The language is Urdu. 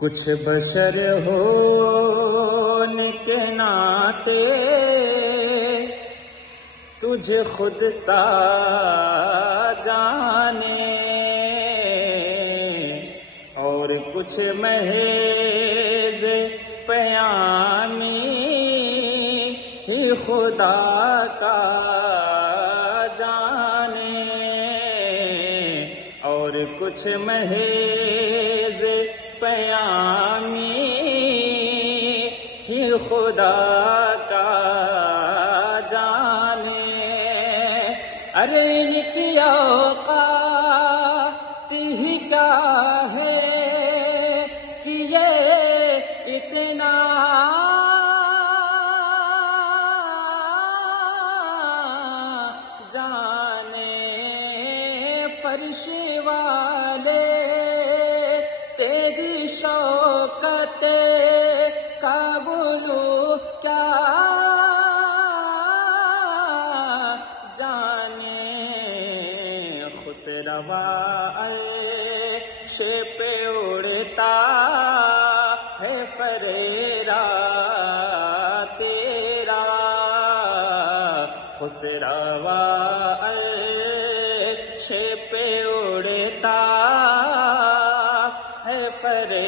کچھ بشر ہونے کے ناطے تجھے خود سا جانے، اور کچھ محض پیامی ہی خدا کا جانے، اور کچھ محض پیامی ہی خدا کا جانے۔ ارے ان کی اوقات ہی کیا ہے کہ یہ اتنا جانے، فرش والے تیری شوکت کا بلو کیا جانے، خسروا عرش پہ اڑتا ہے فریرا تیرا، خسروا عرش پہ اڑتا ہے فریرا